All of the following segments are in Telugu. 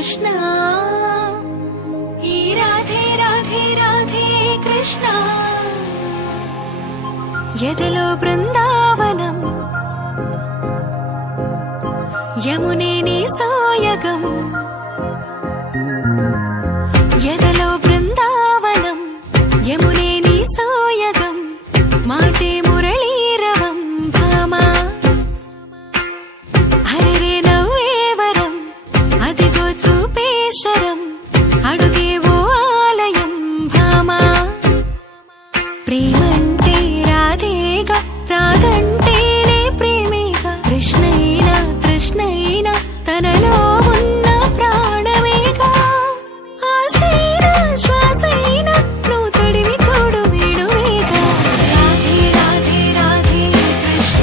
కృష్ణ ఈ రాధే రాధే రాధే కృష్ణ ఎదలో బృందావనం యమునే నీ సాయగం ఎదలో బృందావనం యమునే నీ సాయగం మాటే మురళీరవం భామా హరే నవ్వేవరం అదిగో చూపేశరం అడుగేవో ఆలయం భామా ప్రేమంటే రాధేగా రాగంటేనే ప్రేమేగా కృష్ణైనా తృష్ణైనా తనలో ఉన్న ప్రాణమేగా ఆసైనా శ్వాసైనా నువ్వు తొడివి చూడు వేడువేగా రాధే రాధే రాధే కృష్ణ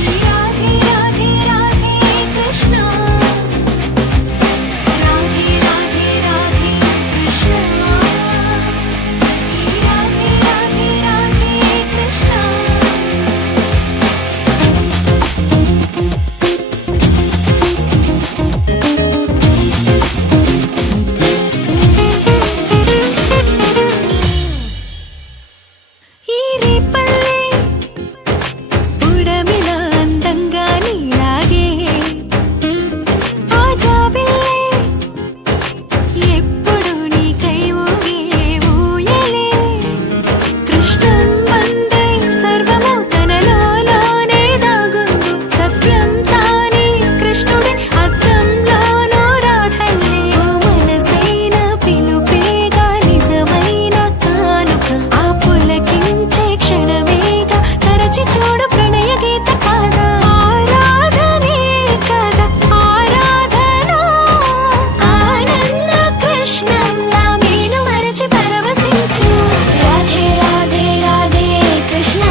ఈ రాధే రాధే రాధే కృష్ణ రాధే రాధే రాధే కృష్ణ ఈ రాధే రాధే రాధే కృష్ణ ఈ రేపల్లె ఉడమిలా అందంగా నీలాగే ఆ జాబిల్లే ఎప్పుడు నీకై ఊగే ఊయలే కృష్ణం వందే సర్వము తనలోనే దాగుంది సత్యం తానే కృష్ణుడే అద్దంలోనూ రాధల్లే ఓ మనసైన పిలుపేగా నిజమైన కానుక ఆ పులకించే క్షణమేగా తరచి చూడు ప్రణయ గీత కాదా ఆరాధనే కదా ఆరాధన ఆనంద కృష్ణంలా మీను మరచి పరవశించు రాధే రాధే రాధే కృష్ణ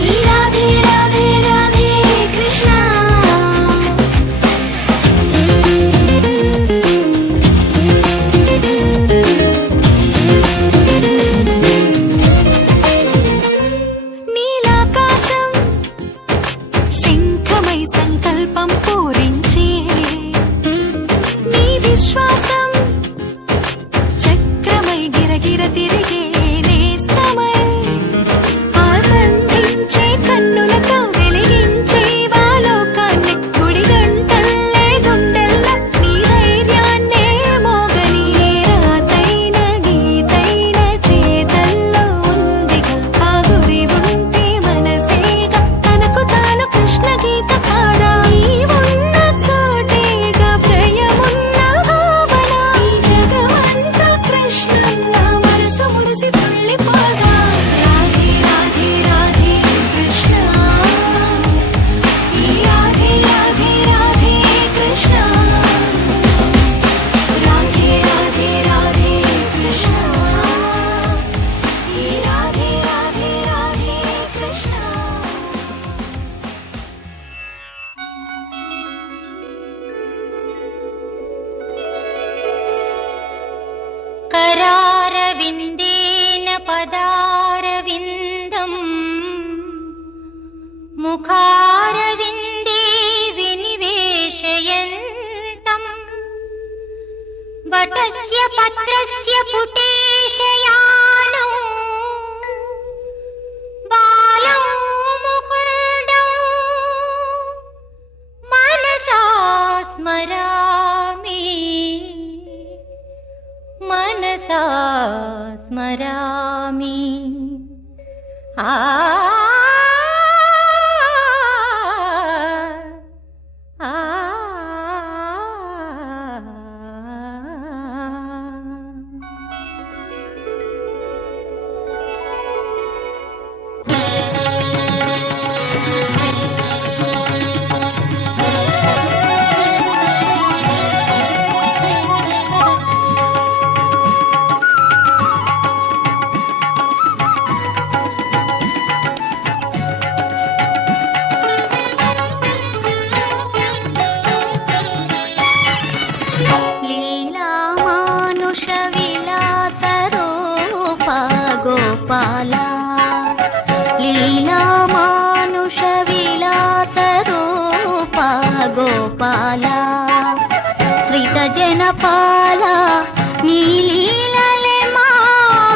ఈ రాధే రాధే రాధే కృష్ణ నీలాకాశం శంఖమై సంకల్పం పూరించే నీ విశ్వాసం చక్రమై గిరగిర తిరిగే నేస్తమై ఆసంధించే కన్నులతో వెలిగించే వాలోకాన్ని గుడి గంటల్లే గుండెల్ల నీ ధైర్యాన్నే మోగని ఏ రాతైన గీతైన చేతల్లో ఉందిగా ఆ గురి ఉంటే మనసేగా తనకు తాను కృష్ణ గీత కాదా నీవున్న చోటేగా జయమున్న భావన ఈ జగమంతా కృష్ణంలా మనసు మురిసి తుళ్ళిపోగా రాధే రాధే రాధే కృష్ణ ఈ రాధే రాధే రాధే కృష్ణ రాధే రాధే రాధే కృష్ణ ఈ రాధే రాధే రాధే కృష్ణ करारविन्देन पदारविन्दम् मुखारविन्दे विनिवेशयन्तम् वटस्य पत्रस्य पुटे शयानौ बालौ मुकुन्दौ मनसा स्मरामि मनसा स्मरामि आ आ గోపాల శ్రీత జనపాల నీలీలలే మా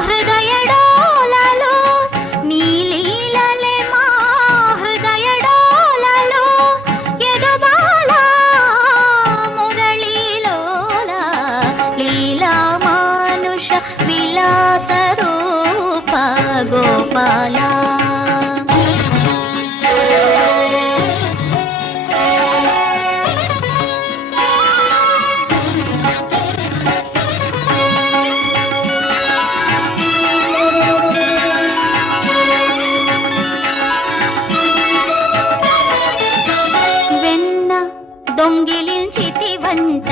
హృదయ డోలలో నీలీలలే మా హృదయ డోలలో ఎదుబాల మురళీలోల లీలా మానుష విలాస రూప గోపాల దొంగిలించితి వంట